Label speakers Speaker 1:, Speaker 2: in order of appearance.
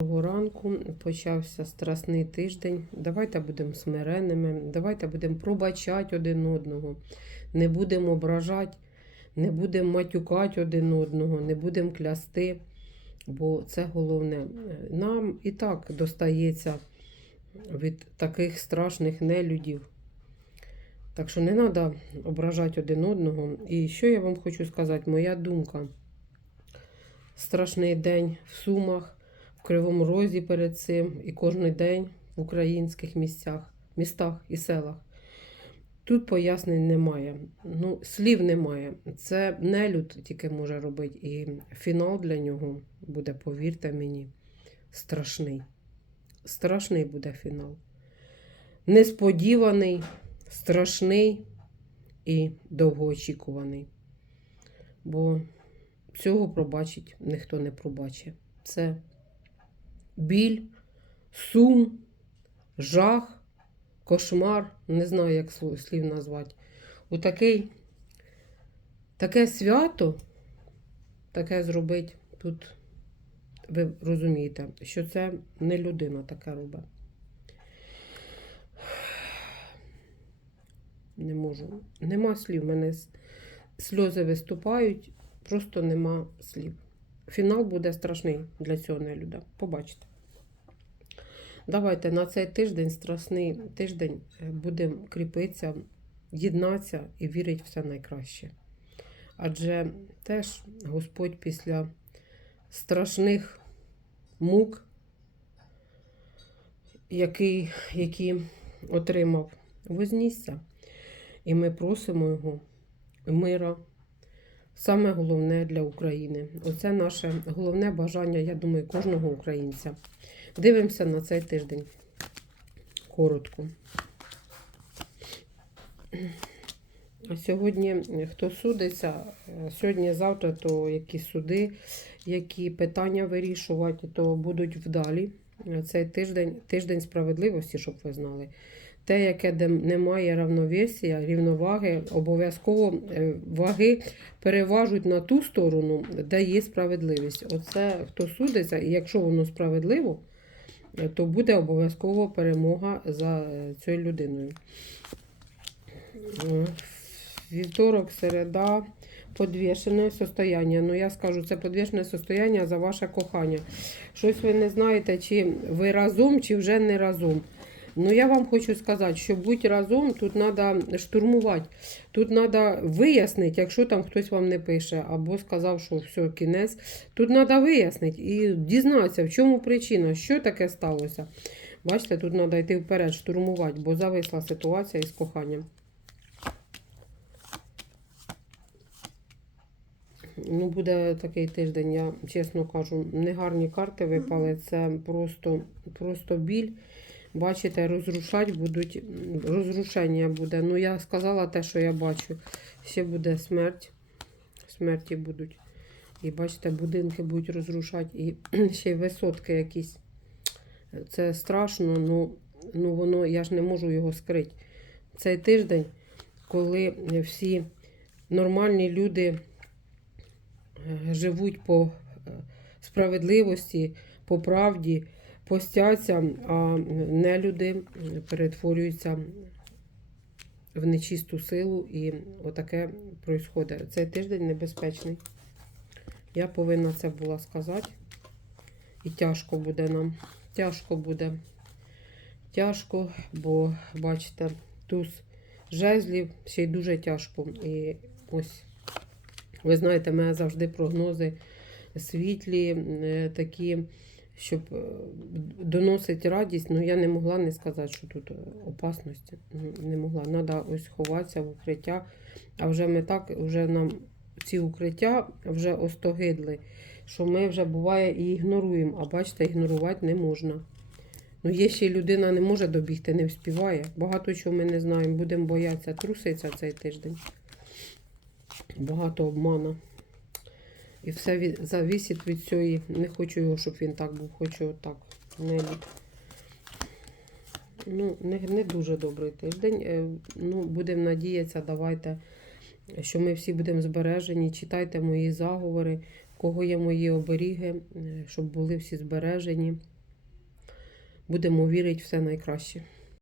Speaker 1: Ранку почався страсний тиждень. Давайте будемо смиренними, давайте будемо пробачати один одного, не будемо ображати, не будемо матюкати один одного, не будемо клясти, бо це головне. Нам і так достається від таких страшних нелюдів. Так що не треба ображати один одного. І що я вам хочу сказати, моя думка. Страшний день в Сумах Кривому Розі перед цим і кожен день в українських місцях, містах і селах. Тут пояснень немає. Ну, слів немає. Це нелюд тільки може робити. І фінал для нього буде, повірте мені, страшний. Страшний буде фінал. Несподіваний, страшний і довгоочікуваний. Бо цього пробачить ніхто не пробачить. Це біль, сум, жах, кошмар, не знаю, як слів назвати. У такий, таке свято, таке зробить тут, ви розумієте, що це не людина таке робить. Не можу. Нема слів. У мене сльози виступають, просто нема слів. Фінал буде страшний для цього нелюда. Побачите. Давайте на цей тиждень, страшний тиждень, е, будемо кріпитися, єднатися і вірити все найкраще. Адже теж Господь після страшних мук, який, які отримав, вознісся. І ми просимо його мира, Саме головне для України. Оце наше головне бажання, я думаю, кожного українця. Дивимося на цей тиждень. Коротко. Сьогодні хто судиться, е, сьогодні, завтра, то які суди, які питання вирішувати, то будуть вдалі. Цей тиждень, тиждень справедливості, щоб ви знали. Те, яке немає равновесія, рівноваги, обов'язково е, ваги переважуть на ту сторону, де є справедливість. Оце хто судиться, і якщо воно справедливо, е, то буде обов'язково перемога за е, цією людиною. Вівторок, середа, подвішене состояння. Ну, я скажу, це подвішене состояння за ваше кохання. Щось ви не знаєте, чи ви разом, чи вже не разом. Ну, я вам хочу сказати, що бути разом, тут треба штурмувати. Тут треба вияснити, якщо там хтось вам не пише, або сказав, що все, кінець. Тут треба вияснити і дізнатися, в чому причина, що таке сталося. Бачите, тут треба йти вперед, штурмувати, бо зависла ситуація із коханням. Ну, буде такий тиждень, я чесно кажу, негарні карти випали. Це просто, просто біль. Бачите, розрушать будуть, розрушення буде. Ну, я сказала те, що я бачу. Ще буде смерть. Смерті будуть. І бачите, будинки будуть розрушати. І ще й висотки якісь. Це страшно, ну, ну воно, я ж не можу його скрити. Цей тиждень, коли всі нормальні люди е, живуть по е, справедливості, по правді, постяться, а нелюди перетворюються в нечисту силу, і отаке відбувається. Цей тиждень небезпечний. Я повинна це була сказати. І тяжко буде нам. Тяжко буде. Тяжко, бо, бачите, туз жезлів ще й дуже тяжко. І ось, ви знаєте, в мене завжди прогнози світлі, е, такі, щоб е, доносить радість. Ну, я не могла не сказати, що тут е, опасності. Ну, Не могла. Треба ось ховатися в укриття. А вже ми так, вже нам ці укриття вже остогидли, що ми вже буває і ігноруємо. А бачите, ігнорувати не можна. Ну, є ще людина не може добігти, не вспіває. Багато чого ми не знаємо. Будемо боятися, труситься цей тиждень. Багато обмана. І все від, завісить від цієї. Не хочу його, щоб він так був, хочу отак. Не, ну, не, не дуже добрий тиждень. Е, Ну, будемо надіятися, давайте, що ми всі будемо збережені. Читайте мої заговори, кого є мої оберіги, е, щоб були всі збережені. Будемо вірити все найкраще.